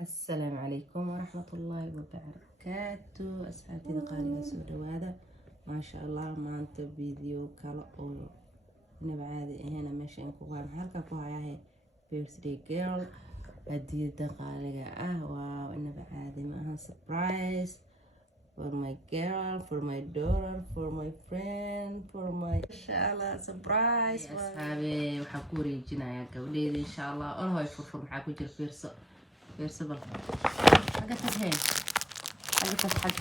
السلام عليكم ورحمة الله وبركاته. أصحابتي قالوا سو دوادا ما شاء الله maanta فيديو kale oo inaba caadi ahayna meeshaan ku qaadan halka ku hayaa birthday girl hadiyada qaaliga ah waa inaba caadi ma aha surprise for my girl, for my daughter, for my friend, for my inshallah surprise. Asxaabi waxaan ku wareejinayaa gabadheeda inshallah on hoy furfur maxaa ku jira fiirso بل حاجة تفهم حاجة تفحج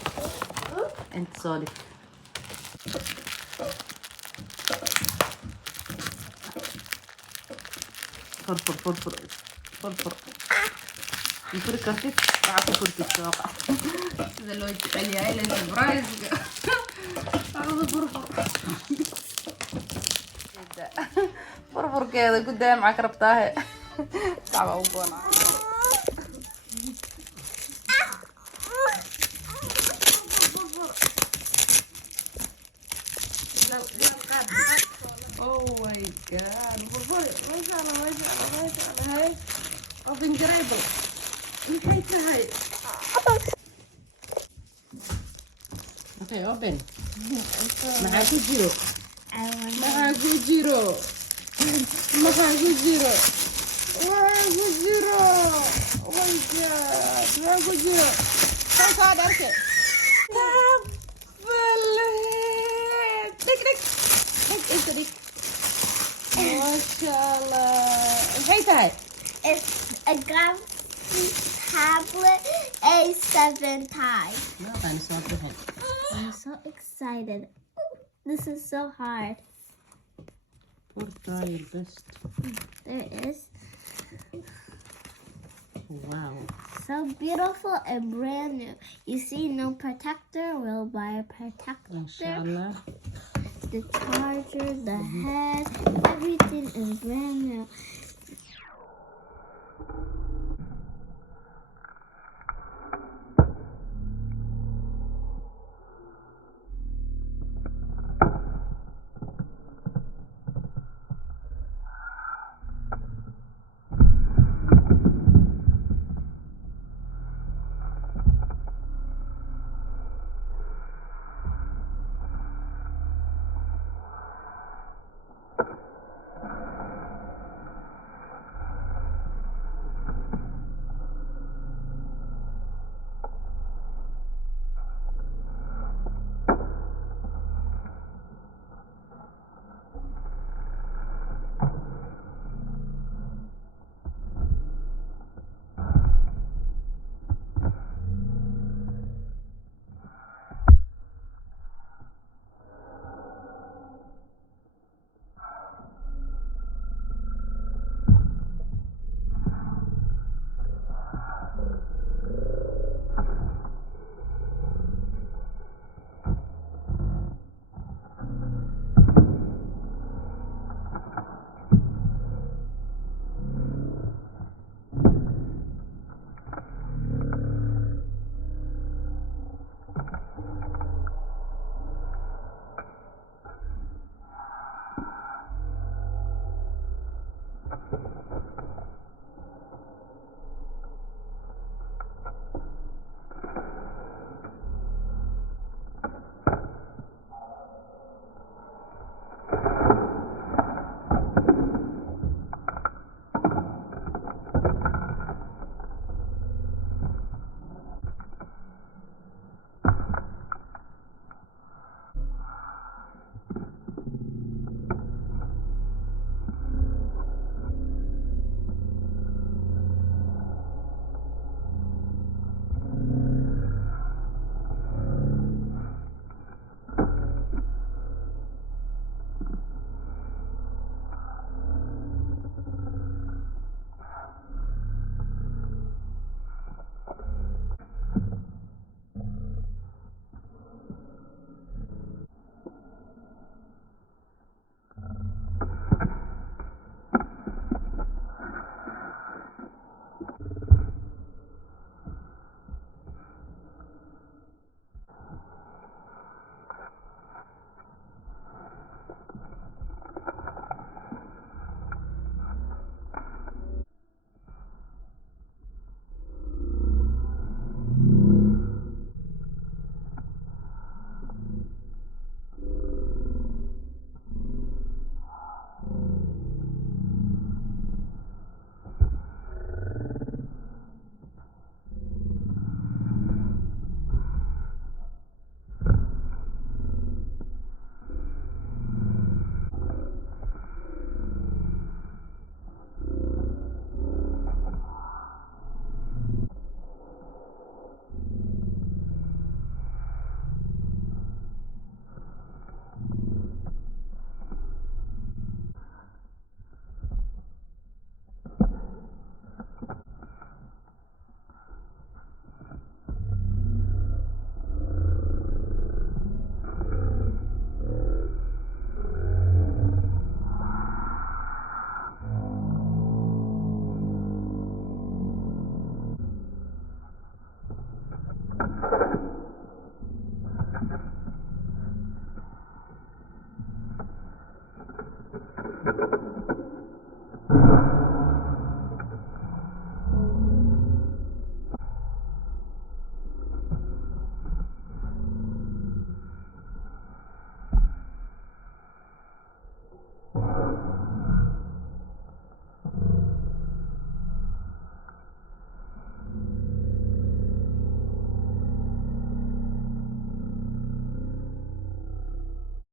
انت صادق فرفر فرفر فرفر يفرق كفتك وعطي فرتك واقع إذا لو تقلي هاي للبرايز أعوذ فرفر فرفر كذا قدام معك ربطاها صعبة وقونا Oh my god, ما شاء الله ما شاء الله ما شاء الله. هاي open incredible. انت هاي. Okay, open. معاكو جيرو. معاكو جيرو. معاكو جيرو. معاكو جيرو. Oh my god, معاكو جيرو. صار أركب. ما شاء الله. الحين هاي. It's a Galaxy tablet A7 type. ما كان صار الحين. I'm so excited. This is so hard. Try your best. There is. Wow. So beautiful and brand new. You see, no protector. We'll buy a protector. Inshallah. The charger, the head, everything is brand new.